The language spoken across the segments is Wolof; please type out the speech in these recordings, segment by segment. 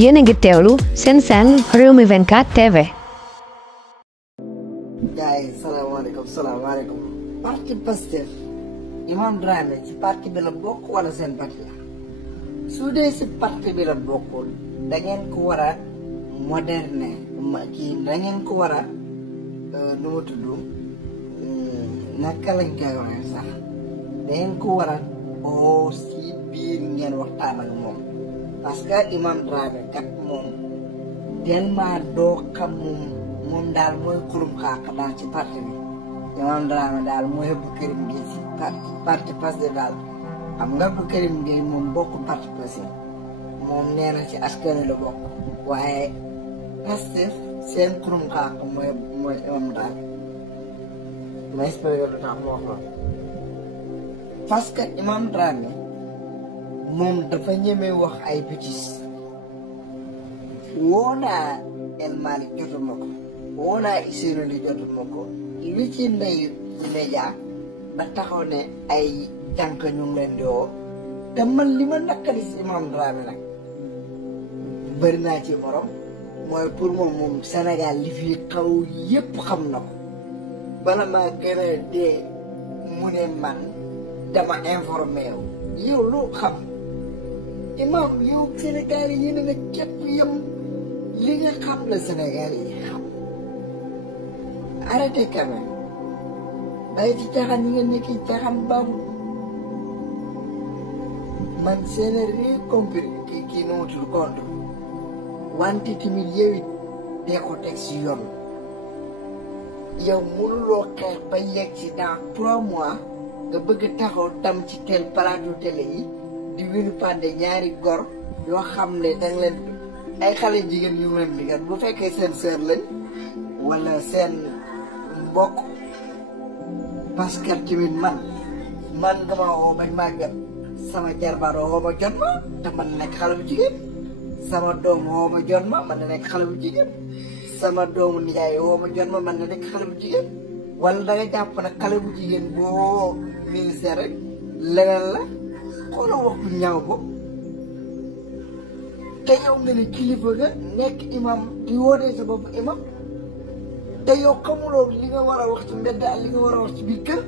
yéen a ngi teewlu seen Rewmi 24 TV. gars yi salaamaaleykum parti Pastef Imam Dramé ci parti bi la bokk wala seen parti la su dee si parti bi la bokkul da ngeen ko war a moderne da ngeen ko war a nu mu tudd naka lañ koy waxee sax da ngeen ko war a oo si biir ngeen waxtaan ak moom parce que Imam Dramé kat moom tellement doo xam moom daal mooy kurum xaaq daal ci parti bi Imam Dramé daal mooy bu Karim Gueye ci parti Pastef daal xam nga bu Karim Gueye moom bokk parti Pastef moom nee na ci askan la bokk waaye Pastef seen kurum xaaq mooy Imam Dramé ma expliqué lu tax ma wax loolu parce que Imam Dramé moom dafa ñeme wax ay bêtises woo naa El Malick jotuma ko woo naa Ousseynou Ly jotuma ko li ci ndeyu média ba taxaw ne ay jànk ñu ngi leen di woo te man li ma naqari si Imam Dramé nag bëri naa ci morom mooy pour moom Sénégal li fi xaw yépp xam na ko bala maa gën a dee mu ne man dama informé yow loo xam Imam yow Sénégal yi ne nag képp yem li nga xam la Sénégal yi xam arrêté quand même bàyyi ci caaxaan yi nga nekki caaxaan baaxul man seen récompris kii nu mu tudd compte wante tamit yow it dee ko teg si yoon yow mënuloo xeex ba yegg si dans 3 mois nga bëgg taxaw tam ci tel plateau télé yi di winu pande ñaari gor yoo xam ne danga leen ay xale jigéen ñu leen digal bu fekkee seen sœur lañ wala seen mbokk parce que tamit man nga ma woo bañ màggat sama jarbaat woo ma jot ma te man nekk xale bu jigéen sama doom woo ma jot ma man na nekk xale bu jigéen sama doomu nijaay woo ma jot ma man na nekk xale bu jigéen wala da nga jàpp nag xale bu jigéen boo ministère rek leneen la xoolal wax bu ñaaw ko te yow nga ne kilifa nga nekk imam di wootee sa bopp imam te yow xamuloo li nga war a wax ci mbedd ak li nga war a wax ci biir kër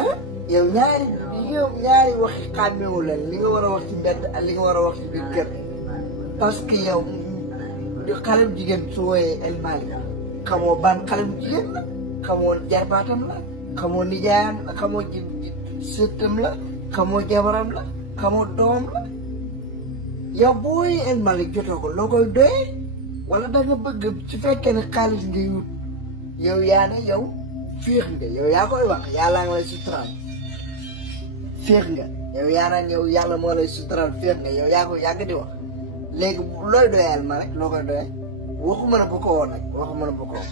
ah yow ñaari waxi xàmmewu leen li nga war a wax ci mbedd ak li nga war a wax ci biir kër parce que yow xale bu jigéen su wooyee El Malick xamoo ban xale bu jigéen la xamoo jarbaatam la xamoo nijaayam la xamoo sëttam la xamoo jabaram la xamoo doom la yow booy El Malick jotoo ko loo koy doyee wala da nga bëgg su fekkee ne xaalis ngay wut yow yaa ne yow féex nga yow yaa koy wax yàlla nga lay suturaal féex nga yow yaa naan yow yàlla moo lay suturaal féex nga yow yaa ko yàgg di wax léegi looy doyee El Malick loo koy doyee waxuma ne bu ko woo nag waxuma ne bu ko woo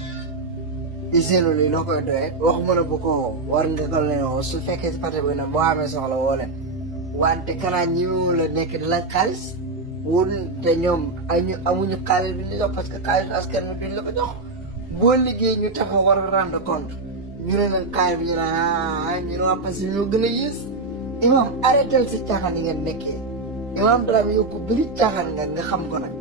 Ousseynou Ly loo koy doyee waxuma ne bu ko woo war nga ko leen woo su fekkee si parti bi nag boo amee soxla woo leen wante kanaa ñi la nekk di laaj xaalis wóor te ñoom amuñu xaalis bi ñu jox parce que xaalis askan wi duñ la ko jox boo liggéey ñu taxaw war a rendre compte ñu ne nag xaalis bi ñu naan ñu ne waa parce que ñoo gën a yées Imam arrêtel sa caaxaan yi ngeen nekkee Imam Dramé yow ko bëri caaxaan nga xam ko nag